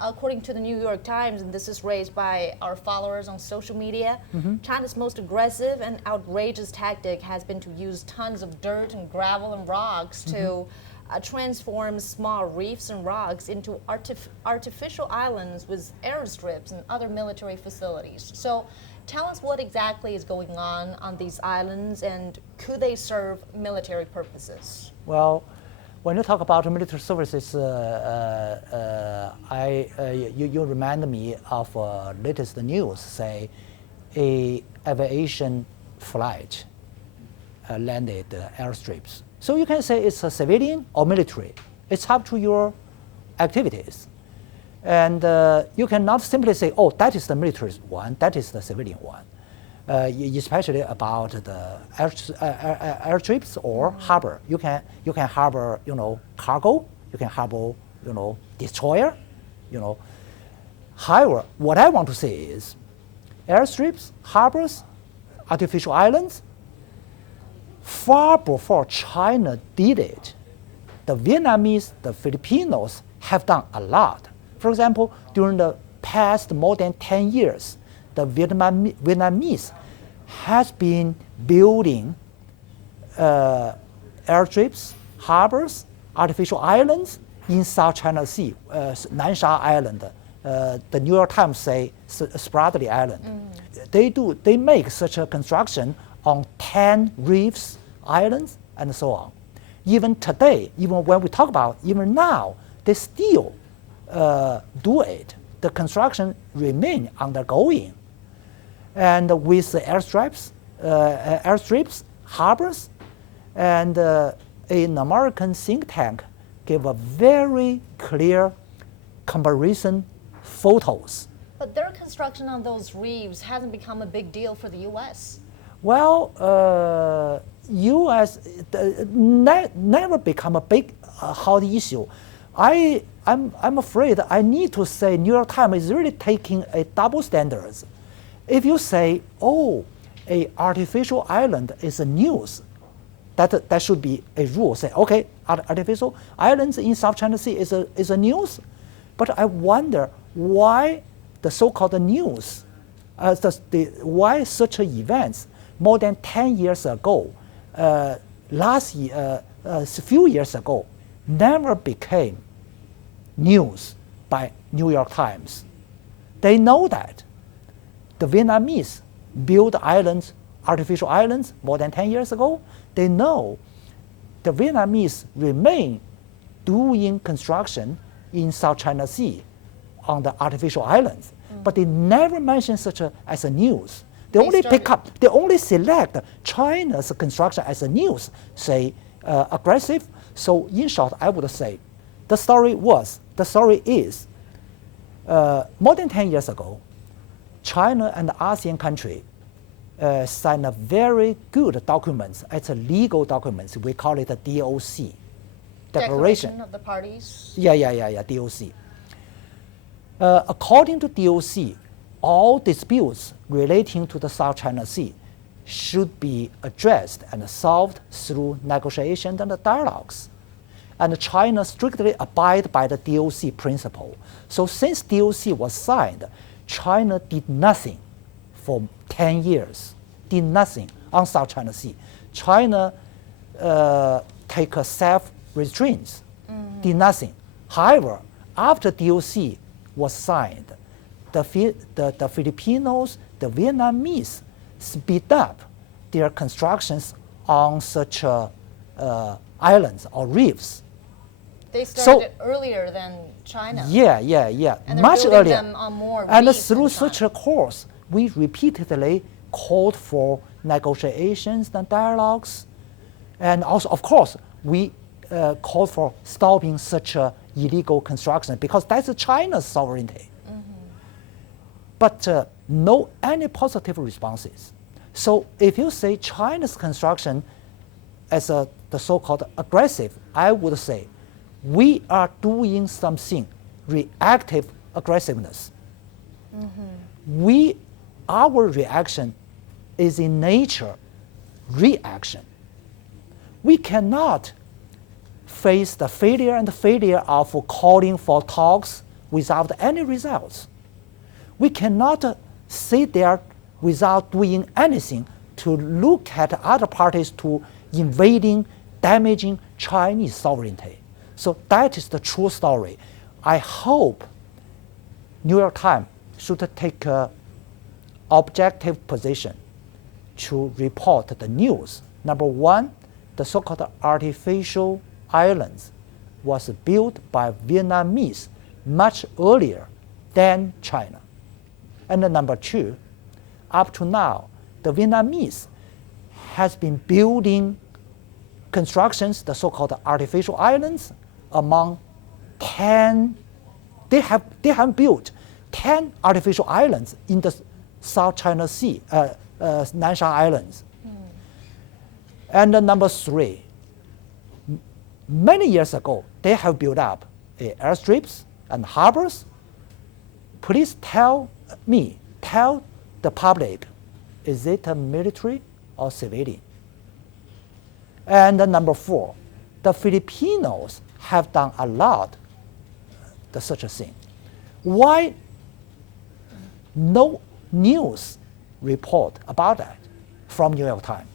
According to the New York Times, and this is raised by our followers on social media, China's most aggressive and outrageous tactic has been to use tons of dirt and gravel and rocks to transform small reefs and rocks into artificial islands with airstrips and other military facilities. So tell us what exactly is going on these islands, and could they serve military purposes? Well, when you talk about military services, you remind me of latest news, say a aviation flight landed airstrips. So you can say it's a civilian or military. It's up to your activities. And you cannot simply say, oh, that is the military one, that is the civilian one. Especially about the airstrips or harbor. You can harbor, cargo. You can harbor, destroyer. However, what I want to say is, airstrips, harbors, artificial islands. Far before China did it, the Vietnamese, the Filipinos have done a lot. For example, during the past more than 10 years, the Vietnamese has been building airstrips, harbors, artificial islands in South China Sea, Nansha Island. The New York Times say Spratly Island. They make such a construction on 10 reefs, islands, and so on. Even today, even when we talk about, even now, they still do it. The construction remain undergoing. And with the airstrips, harbors, and an American think tank gave a very clear comparison photos. But their construction on those reefs hasn't become a big deal for the U.S. Well, U.S. Never become a big hot issue. I'm afraid I need to say New York Times is really taking a double standards. If you say, oh, a artificial island is a news, that should be a rule. Say, okay, artificial islands in South China Sea is a news, but I wonder why the so-called news, why such events more than 10 years ago, last year, a few years ago, never became news by New York Times. They know that the Vietnamese built islands, artificial islands, more than 10 years ago. They know the Vietnamese remain doing construction in South China Sea on the artificial islands, but they never mention such as a news. They only select China's construction as a news, say aggressive. So in short, I would say, the story is, more than 10 years ago, China and the ASEAN country signed a very good documents. It's a legal documents. We call it a DOC. Declaration of the Parties? Yeah, DOC. According to DOC, all disputes relating to the South China Sea should be addressed and solved through negotiations and dialogues. And China strictly abides by the DOC principle. So since DOC was signed, China did nothing for 10 years, did nothing on South China Sea. China take a self-restraints, did nothing. However, after DOC was signed, the Filipinos, the Vietnamese speed up their constructions on such islands or reefs. They started earlier than China. Yeah. And much earlier. Them on more and reefs through such a course, we repeatedly called for negotiations and dialogues. And also, of course, we called for stopping such illegal construction because that's China's sovereignty. But no any positive responses. So if you say China's construction as the so-called aggressive, I would say we are doing something reactive aggressiveness. Our reaction is in nature reaction. We cannot face the failure of calling for talks without any results. We cannot sit there without doing anything to look at other parties to invading, damaging Chinese sovereignty. So that is the true story. I hope New York Times should take an objective position to report the news. Number one, the so-called artificial islands was built by Vietnamese much earlier than China. And number two, up to now, the Vietnamese has been building constructions, the so-called artificial islands, among 10, they have built 10 artificial islands in the South China Sea, Nansha Islands. And number three, many years ago, they have built up airstrips and harbors. Please tell the public, is it a military or civilian? And number four, the Filipinos have done a lot of such a thing. Why no news report about that from New York Times?